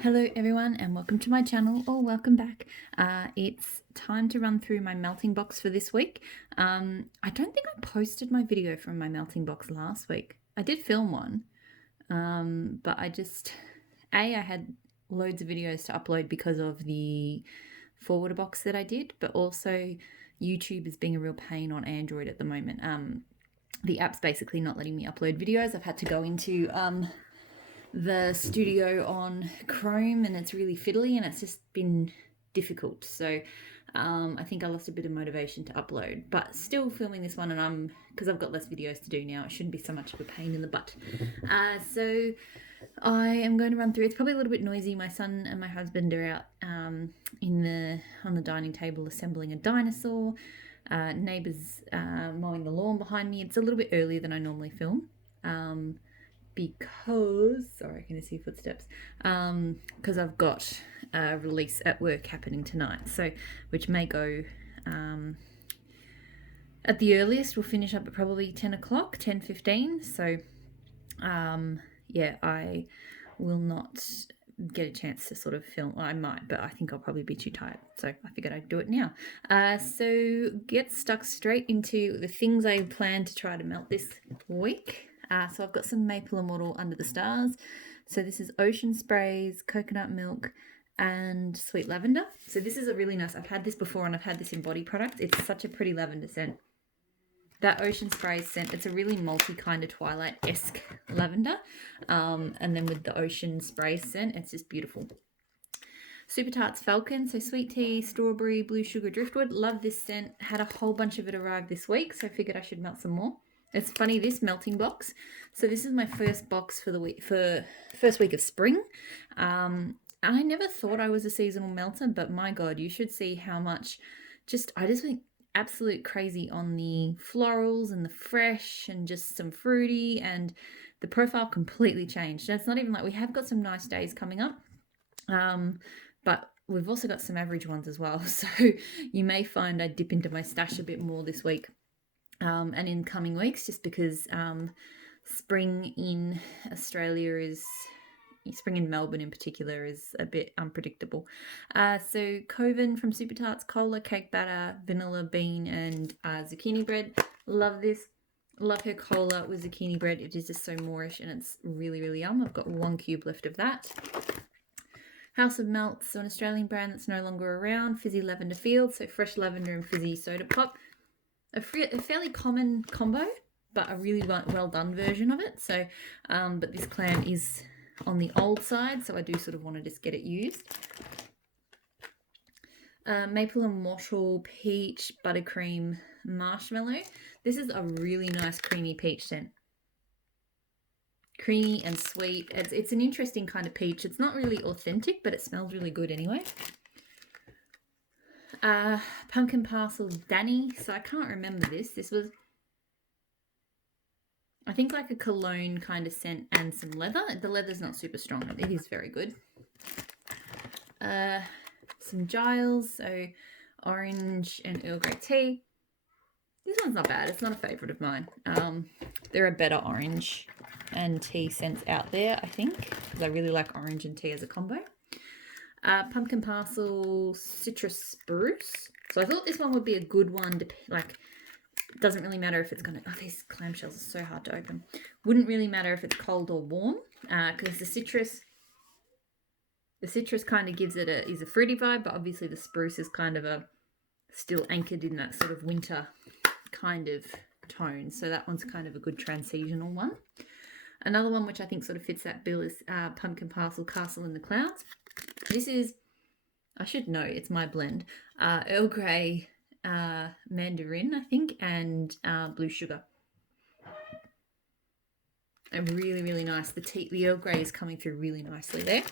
Hello everyone and welcome to my channel, or welcome back. It's time to run through my melting box for this week. I don't think I posted my video from my melting box last week. I did film one, but I had loads of videos to upload because of the forwarder box that I did, but also YouTube is being a real pain on Android at the moment. The app's basically not letting me upload videos. I've had to go into the studio on Chrome and it's really fiddly and it's just been difficult. So I think I lost a bit of motivation to upload, but still filming this one, and because I've got less videos to do now, it shouldn't be so much of a pain in the butt. So I am going to run through. It's probably a little bit noisy. My son and my husband are out on the dining table assembling a dinosaur. Neighbours mowing the lawn behind me. It's a little bit earlier than I normally film. Because, sorry, can you see footsteps? Because I've got a release at work happening tonight, so which may go at the earliest. We'll finish up at probably 10 o'clock, 10:15. So, yeah, I will not get a chance to sort of film. Well, I might, but I think I'll probably be too tired. So I figured I'd do it now. So get stuck straight into the things I plan to try to melt this week. So I've got some Maple Immortal Under the Stars. So this is Ocean Sprays, Coconut Milk, and Sweet Lavender. So this is a really nice, I've had this before and I've had this in body products. It's such a pretty lavender scent. That Ocean Sprays scent, it's a really malty kind of Twilight-esque lavender. And then with the Ocean Spray scent, it's just beautiful. Super Tarts Falcon, so sweet tea, strawberry, blue sugar, driftwood. Love this scent. Had a whole bunch of it arrive this week, so I figured I should melt some more. It's funny, this melting box. So this is my first box for the week, for first week of spring. I never thought I was a seasonal melter, but my God, you should see how much I just went absolute crazy on the florals and the fresh and just some fruity, and the profile completely changed. And it's not even like, we have got some nice days coming up. But we've also got some average ones as well. So you may find I dip into my stash a bit more this week. And in coming weeks, just because spring in Melbourne in particular is a bit unpredictable. So Coven from Super Tarts, cola, cake batter, vanilla bean, and zucchini bread. Love this. Love her cola with zucchini bread. It is just so moorish and it's really, really yum. I've got 1 cube left of that. House of Melts, so an Australian brand that's no longer around. Fizzy Lavender Field, so fresh lavender and fizzy soda pop. A fairly common combo, but a really well done version of it. So, but this clan is on the old side, so I do sort of want to just get it used. Maple Immortal Peach Buttercream Marshmallow. This is a really nice creamy peach scent. Creamy and sweet. It's an interesting kind of peach. It's not really authentic, but it smells really good anyway. Pumpkin Parcel Danny. So I can't remember this. This was, I think, like a cologne kind of scent and some leather. The leather's not super strong. It is very good. Some Giles. So orange and Earl Grey tea. This one's not bad. It's not a favourite of mine. There are better orange and tea scents out there, I think, because I really like orange and tea as a combo. Pumpkin Parcel Citrus Spruce. So I thought this one would be a good one to, like, it doesn't really matter if it's going to, oh, these clamshells are so hard to open. Wouldn't really matter if it's cold or warm, because the citrus kind of gives it is a fruity vibe, but obviously the spruce is kind of still anchored in that sort of winter kind of tone. So that one's kind of a good transitional one. Another one which I think sort of fits that bill is Pumpkin Parcel Castle in the Clouds. This is, I should know, it's my blend. Earl Grey Mandarin, I think, and blue sugar. And really, really nice. The Earl Grey is coming through really nicely there.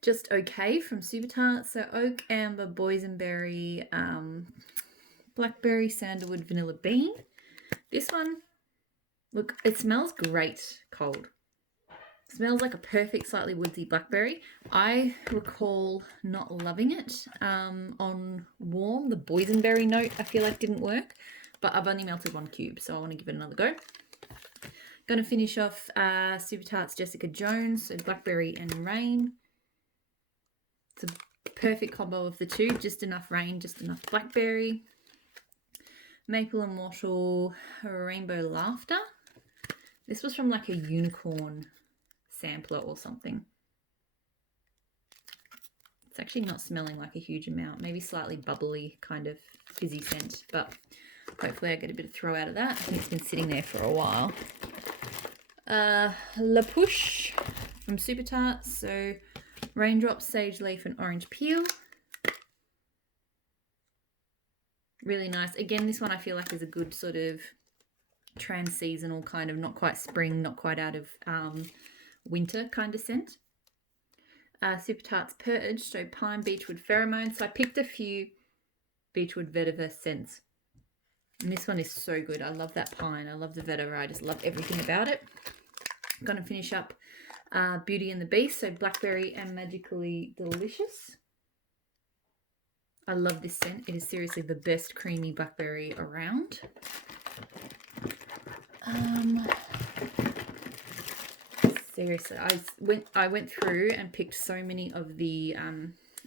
Just Okay from Super Tarts. So oak, amber, boysenberry, blackberry, sandalwood, vanilla bean. This one, look, it smells great cold. It smells like a perfect, slightly woodsy blackberry. I recall not loving it on warm. The boysenberry note I feel like didn't work, but I've only melted 1 cube, so I want to give it another go. Going to finish off Super Tarts Jessica Jones, so Blackberry and Rain. It's a perfect combo of the two, just enough rain, just enough blackberry. Maple and Wattle Rainbow Laughter. This was from like a unicorn sampler or something. It's actually not smelling like a huge amount, maybe slightly bubbly kind of fizzy scent, but hopefully I get a bit of throw out of that. I think it's been sitting there for a while. La Push from Super Tarts, so Raindrops, Sage Leaf and Orange Peel. Really nice. Again, this one I feel like is a good sort of trans-seasonal kind of, not quite spring, not quite out of winter kind of scent. Super Tarts Purge, so Pine, Beechwood, Pheromone. So I picked a few Beechwood Vetiver scents. And this one is so good. I love that pine. I love the vetiver. I just love everything about it. I'm going to finish up Beauty and the Beast, so Blackberry and Magically Delicious. I love this scent. It is seriously the best creamy blackberry around. Seriously, I went through and picked so many of the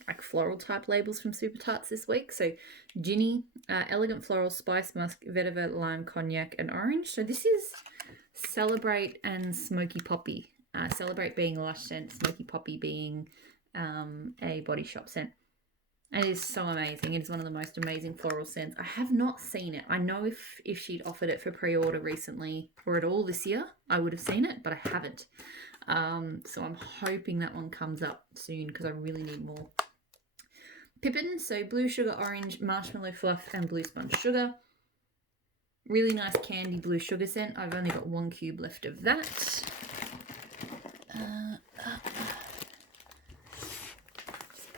like floral type labels from Super Tarts this week. So Ginny, Elegant Floral, Spice Musk, Vetiver, Lime, Cognac and Orange. So this is Celebrate and Smoky Poppy. Celebrate being a lush scent, Smoky Poppy being a Body Shop scent. And it is so amazing. It is one of the most amazing floral scents. I have not seen it. I know if she'd offered it for pre-order recently or at all this year, I would have seen it, but I haven't. So I'm hoping that one comes up soon because I really need more. Pippin, so Blue Sugar Orange, Marshmallow Fluff and Blue Sponge Sugar. Really nice candy blue sugar scent. I've only got 1 cube left of that.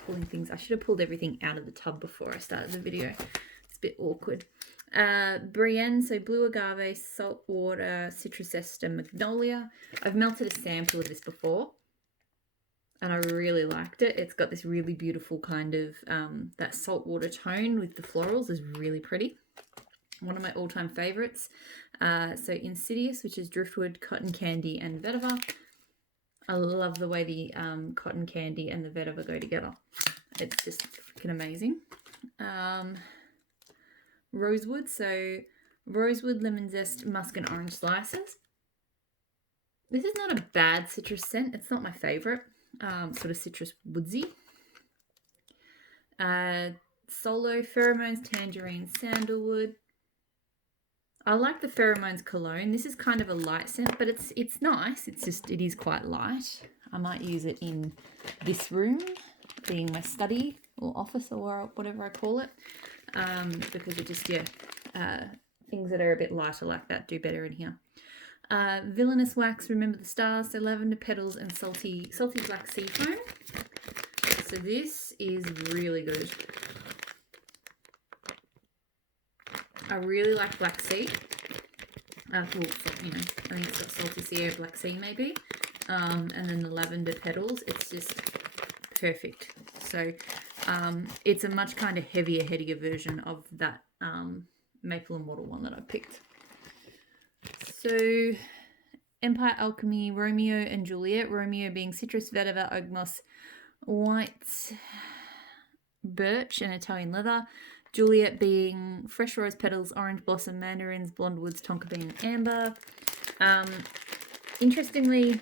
Pulling things. I should have pulled everything out of the tub before I started the video. It's a bit awkward. Brienne, so Blue Agave, Saltwater, Citrus Ester, Magnolia. I've melted a sample of this before and I really liked it. It's got this really beautiful kind of, that saltwater tone with the florals is really pretty. One of my all-time favorites. So Insidious, which is Driftwood, Cotton Candy and Vetiver. I love the way the cotton candy and the vetiver go together. It's just freaking amazing. Rosewood, so Rosewood, Lemon Zest, Musk and Orange Slices. This is not a bad citrus scent. It's not my favourite. Sort of citrus woodsy. Solo, Pheromones, Tangerine, Sandalwood. I like the Pheromones cologne. This is kind of a light scent, but it's nice. It's just, it is quite light. I might use it in this room, being my study or office or whatever I call it, because it just, things that are a bit lighter like that do better in here. Villainous Wax, Remember the Stars, so Lavender Petals and Salty Black Sea Foam. So this is really good. I really like Black Sea. Well, you know, I think it's got Salty Sea or Black Sea maybe. And then the Lavender Petals, it's just perfect. So it's a much kind of headier version of that Maple and Wattle one that I picked. So Empire Alchemy, Romeo and Juliet. Romeo being Citrus, Vetiver, Ogmos, White Birch and Italian Leather. Juliet being Fresh Rose Petals, Orange Blossom, Mandarins, Blonde Woods, Tonka Bean, Amber. Interestingly,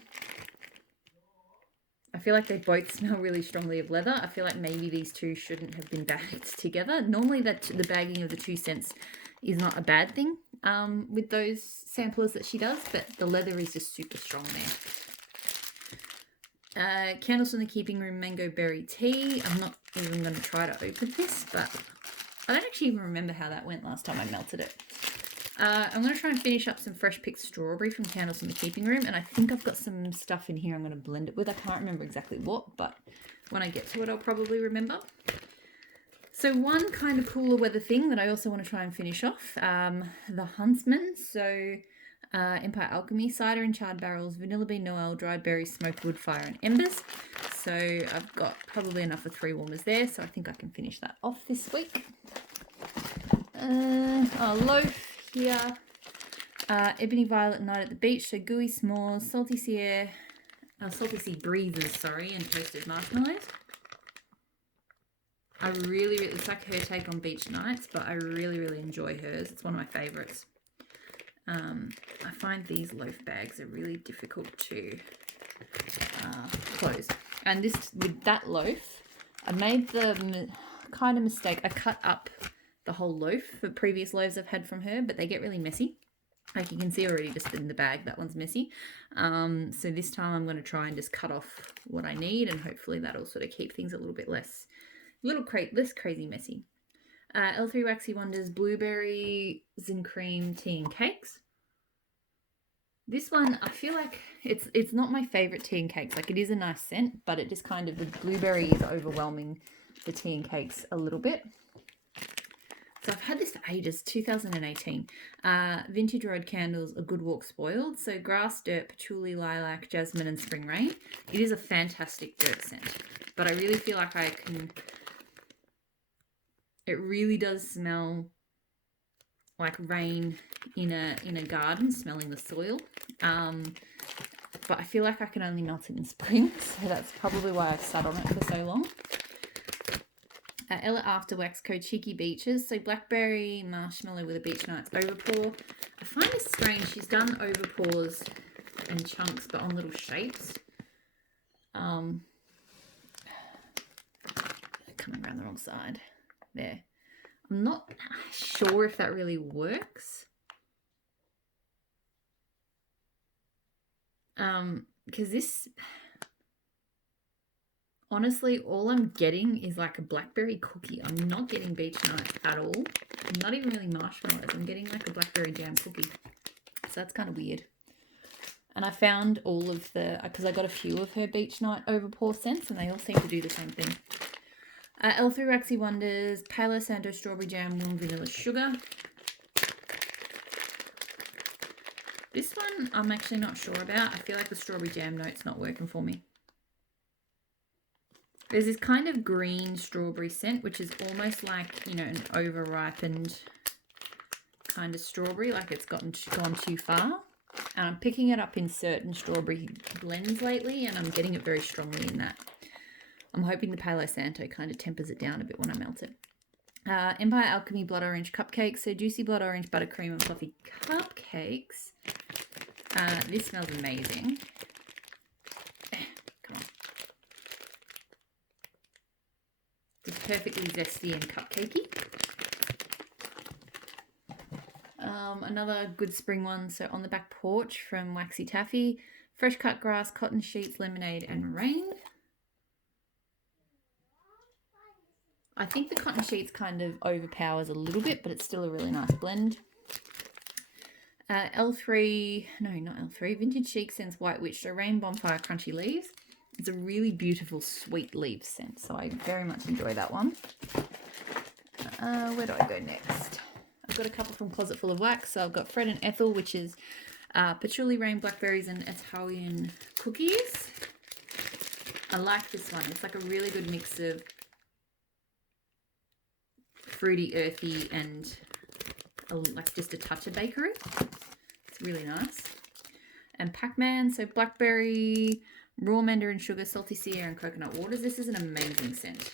I feel like they both smell really strongly of leather. I feel like maybe these two shouldn't have been bagged together. Normally the bagging of the two scents is not a bad thing with those samplers that she does, but the leather is just super strong there. Candles from the Keeping Room, Mango Berry Tea. I'm not even going to try to open this, but I don't actually even remember how that went last time I melted it. I'm going to try and finish up some fresh picked strawberry from Candles from the Keeping Room, and I think I've got some stuff in here I'm going to blend it with. I can't remember exactly what, but when I get to it I'll probably remember. So one kind of cooler weather thing that I also want to try and finish off, the Huntsman. So Empire Alchemy, Cider and Charred Barrels, Vanilla Bean Noel, Dried Berries, Smoked Wood, Fire and Embers. So I've got probably enough of 3 warmers there, so I think I can finish that off this week. Loaf here. Ebony Violet Night at the Beach, so gooey s'mores, salty sea breezes, sorry, and toasted marshmallows. I really, it's like her take on beach nights, but I really, really enjoy hers. It's one of my favourites. I find these loaf bags are really difficult to close. And this, with that loaf, I made the kind of mistake. I cut up the whole loaf for previous loaves I've had from her, but they get really messy. Like you can see already just in the bag, that one's messy. So this time I'm going to try and just cut off what I need, and hopefully that'll sort of keep things a little bit less crazy messy. L3 Waxy Wonders Blueberries and Cream Tea and Cakes. This one, I feel like it's not my favourite tea and cakes. Like it is a nice scent, but it just kind of, the blueberry is overwhelming the tea and cakes a little bit. So I've had this for ages, 2018. Vintage Road Candles, A Good Walk Spoiled. So grass, dirt, patchouli, lilac, jasmine, and spring rain. It is a fantastic dirt scent, but I really feel like it really does smell like rain in a garden, smelling the soil. But I feel like I can only melt it in spring, so that's probably why I've sat on it for so long. Ella After Wax Co. Cheeky Beaches. So blackberry marshmallow with a beach night's overpour. I find this strange. She's done overpours and chunks, but on little shapes. Coming around the wrong side. There. I'm not sure if that really works. Because this, honestly, all I'm getting is like a blackberry cookie. I'm not getting beach nights at all. I'm not even really marshmallows. I'm getting like a blackberry jam cookie. So that's kind of weird. And I found all of because I got a few of her beach night overpour scents, and they all seem to do the same thing. L3 Waxy Wonders, Palo Santo Strawberry Jam, Warm Vanilla Sugar. This one I'm actually not sure about. I feel like the strawberry jam note's not working for me. There's this kind of green strawberry scent, which is almost like, you know, an over-ripened kind of strawberry, like it's gone too far. And I'm picking it up in certain strawberry blends lately, and I'm getting it very strongly in that. I'm hoping the Palo Santo kind of tempers it down a bit when I melt it. Empire Alchemy Blood Orange Cupcakes. So juicy blood orange, buttercream, and fluffy cupcakes. This smells amazing. Come on. It's perfectly zesty and cupcakey. Another good spring one. So On the Back Porch from Waxy Taffy. Fresh cut grass, cotton sheets, lemonade, and rain. I think the cotton sheets kind of overpowers a little bit, but it's still a really nice blend. L3, no, not L3, Vintage Chic Scents White Witch, so Rain Bonfire Crunchy Leaves. It's a really beautiful sweet leaf scent, so I very much enjoy that one. Where do I go next? I've got a couple from Closet Full of Wax. So I've got Fred and Ethel, which is patchouli, rain, blackberries, and Italian cookies. I like this one. It's like a really good mix of fruity, earthy, and like just a touch of bakery. It's really nice. And Pac-Man, so blackberry, raw mandarin sugar, salty sea air, and coconut waters. This is an amazing scent.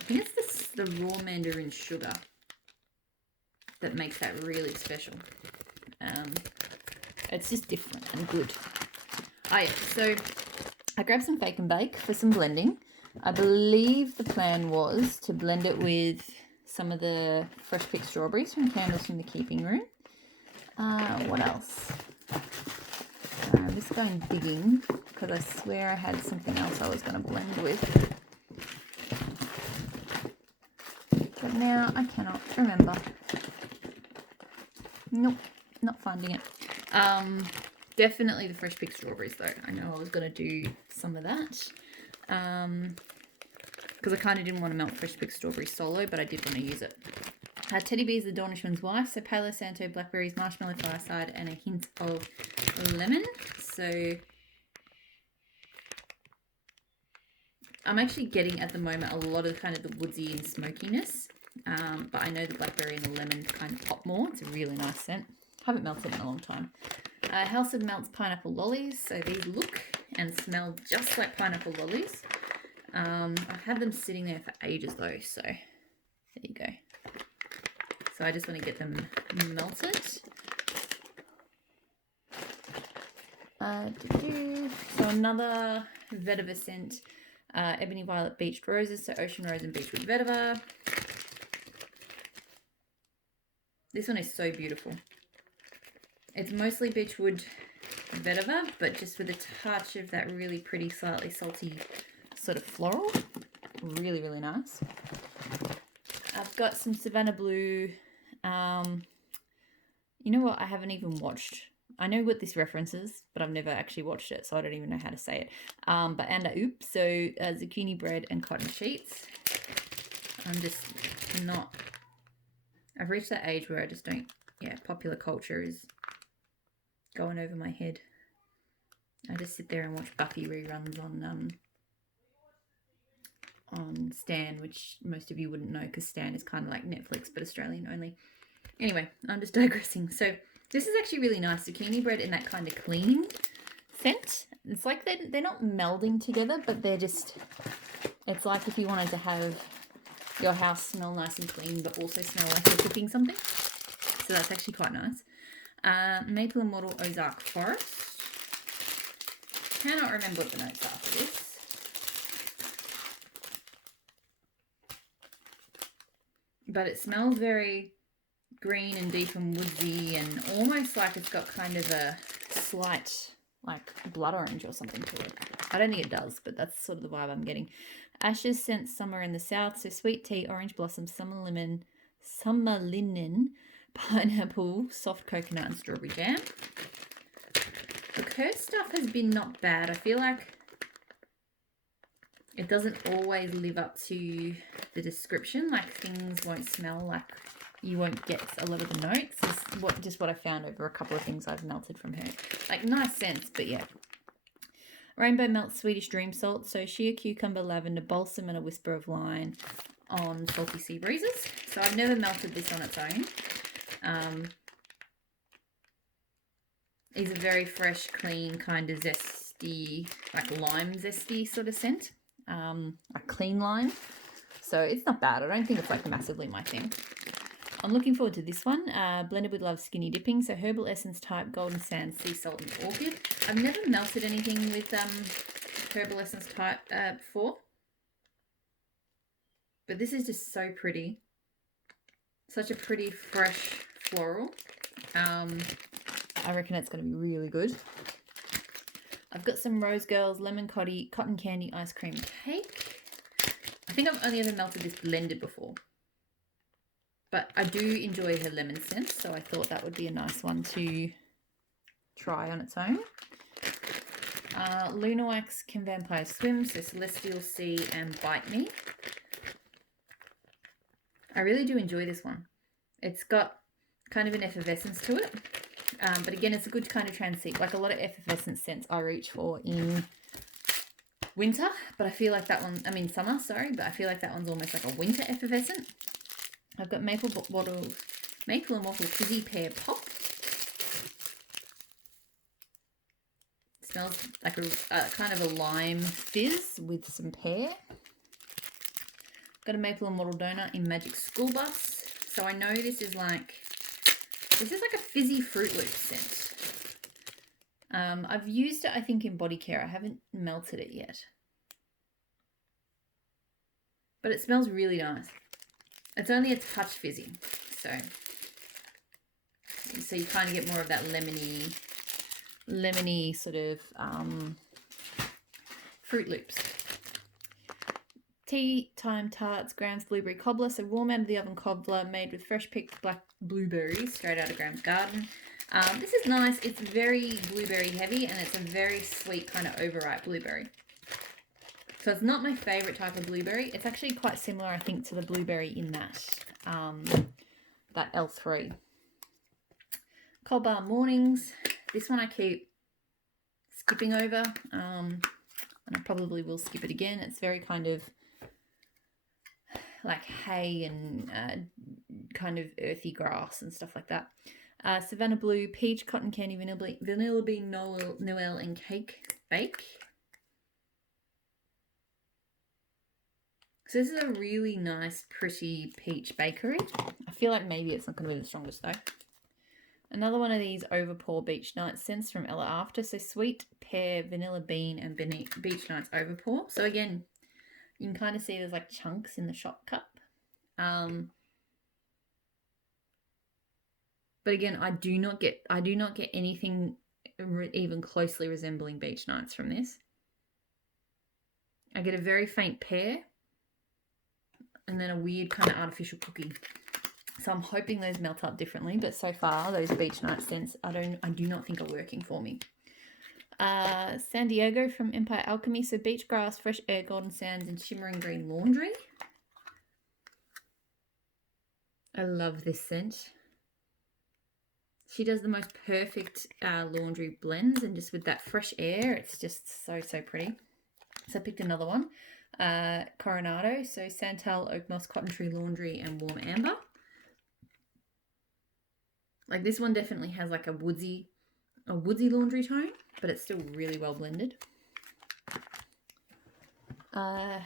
I think it's the raw mandarin sugar that makes that really special. It's just different and good. Oh yeah, so I grabbed some Fake and Bake for some blending. I believe the plan was to blend it with some of the fresh picked strawberries from Candles from the Keeping Room. What else? I'm just going digging because I swear I had something else I was going to blend with. But now I cannot remember. Nope, not finding it. Definitely the fresh picked strawberries though. I know I was going to do some of that. Because I kind of didn't want to melt fresh picked strawberry solo, but I did want to use it. Teddy Bear's The Dornishman's Wife, so Palo Santo, blackberries, marshmallow fireside, and a hint of lemon. So I'm actually getting at the moment a lot of kind of the woodsy and smokiness, but I know the blackberry and the lemon kind of pop more. It's a really nice scent. Haven't melted in a long time. House of Melts pineapple lollies. So these look and smell just like pineapple lollies. I've had them sitting there for ages though, so there you go. So I just want to get them melted. So another vetiver scent, Ebony Violet Beached Roses, so Ocean Rose and Beechwood Vetiver. This one is so beautiful. It's mostly Beechwood Vetiver, but just with a touch of that really pretty, slightly salty sort of floral. Really, really nice. I've got some Savannah Blue. You know what? I haven't even watched. I know what this references, but I've never actually watched it, so I don't even know how to say it. But Anda Oop, so zucchini bread and cotton sheets. I'm just not... I've reached that age where I just don't... Yeah, popular culture is going over my head. I just sit there and watch Buffy reruns on Stan, which most of you wouldn't know because Stan is kind of like Netflix, but Australian only. Anyway, I'm just digressing. So this is actually really nice. Zucchini bread in that kind of clean scent. It's like they're not melding together, but they're just... It's like if you wanted to have your house smell nice and clean, but also smell like you're cooking something. So that's actually quite nice. Maple Immortal Ozark Forest. Cannot remember what the notes are for this. But it smells very green and deep and woodsy and almost like it's got kind of a slight like blood orange or something to it. I don't think it does, but that's sort of the vibe I'm getting. Ashes Scent Summer in the South. So sweet tea, orange blossom, summer linen, pineapple, soft coconut and strawberry jam. Look, her stuff has been not bad. I feel like it doesn't always live up to the description. Like things won't smell like you won't get a lot of the notes. Is just what I found over a couple of things I've melted from her. Like nice scents, but yeah. Rainbow Melt Swedish Dream Salt. So sheer cucumber, lavender, balsam and a whisper of lime on Salty Sea Breezes. So I've never melted this on its own. It's a very fresh, clean, kind of zesty, like lime zesty sort of scent. A clean lime. So it's not bad. I don't think it's like massively my thing. I'm looking forward to this one. Blended with Love Skinny Dipping. So Herbal Essence Type, Golden Sand, Sea Salt and Orchid. I've never melted anything with Herbal Essence Type before. But this is just so pretty. Such a pretty, fresh floral. I reckon it's going to be really good. I've got some Rose Girls Lemon Cotton Candy Ice Cream Cake. I think I've only ever melted this blended before. But I do enjoy her lemon scent, so I thought that would be a nice one to try on its own. Luna Wax Can Vampire Swim, so Celestial Sea and Bite Me. I really do enjoy this one. It's got kind of an effervescence to it. But again, it's a good kind of transit. Like a lot of effervescent scents I reach for in winter, but I feel like that one, summer, sorry, but I feel like that one's almost like a winter effervescent. I've got Maple Immortal Fizzy Pear Pop. It smells like a kind of a lime fizz with some pear. Got a Maple Immortal Donut in Magic School Bus. So I know this is like a fizzy Fruit Loop scent. I've used it, I think, in body care. I haven't melted it yet. But it smells really nice. It's only a touch fizzy. So you kind of get more of that lemony sort of Fruit Loops. Tea Time Tarts Graham's Blueberry Cobbler. So warm out of the oven cobbler made with fresh picked black blueberries straight out of Graham's garden. This is nice. It's very blueberry heavy and it's a very sweet kind of overripe blueberry. So it's not my favourite type of blueberry. It's actually quite similar, I think, to the blueberry in that L3. Cold Bar Mornings. This one I keep skipping over. And I probably will skip it again. It's very kind of like hay and kind of earthy grass and stuff like that. Savannah Blue, Peach, Cotton Candy, Vanilla Bean, Noel, and Cake Bake. So this is a really nice, pretty peach bakery. I feel like maybe it's not going to be the strongest though. Another one of these Overpour Beach Nights scents from Ella After. So sweet pear, vanilla bean, and Beach Nights Overpour. So again, you can kind of see there's like chunks in the shot cup. But again, I do not get anything even closely resembling Beach Nights from this. I get a very faint pear and then a weird kind of artificial cookie. So I'm hoping those melt up differently, but so far those Beach Night scents I do not think are working for me. San Diego from Empire Alchemy. So beach grass, fresh air, golden sands, and shimmering green laundry. I love this scent. She does the most perfect laundry blends, and just with that fresh air, it's just so pretty. So I picked another one. Coronado. So Santal, Oak Moss, Cotton Tree Laundry, and Warm Amber. Like this one definitely has like a woodsy laundry tone, but it's still really well blended. I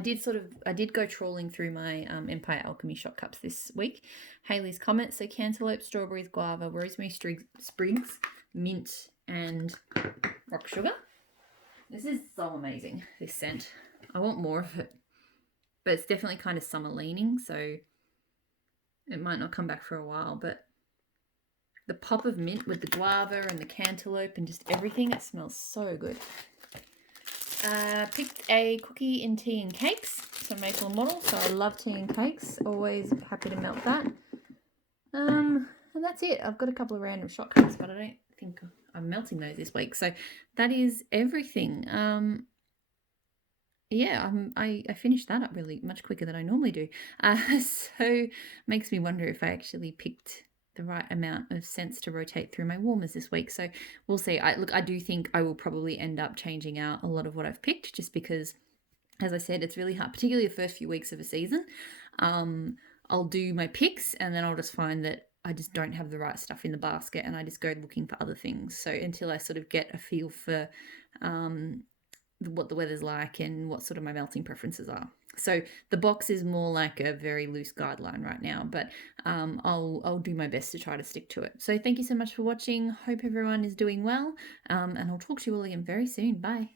did go trawling through my Empire Alchemy shot cups this week. Haley's Comet, so cantaloupe, strawberries, guava, rosemary sprigs, mint, and rock sugar. This is so amazing, this scent. I want more of it, but it's definitely kind of summer leaning, so it might not come back for a while, but the pop of mint with the guava and the cantaloupe and just everything, it smells so good. Picked a cookie in tea and cakes, so maple model. So I love tea and cakes, always happy to melt that. And that's it. I've got a couple of random shot cups, but I don't think I'm melting those this week. So that is everything. Yeah, I finished that up really much quicker than I normally do. So makes me wonder if I actually picked the right amount of scents to rotate through my warmers this week. So we'll see. I do think I will probably end up changing out a lot of what I've picked, just because, as I said, it's really hard, particularly the first few weeks of a season. I'll do my picks and then I'll just find that I just don't have the right stuff in the basket and I just go looking for other things. So until I sort of get a feel for what the weather's like and what sort of my melting preferences are. So the box is more like a very loose guideline right now, but I'll do my best to try to stick to it. So thank you so much for watching. Hope everyone is doing well, and I'll talk to you all again very soon. Bye.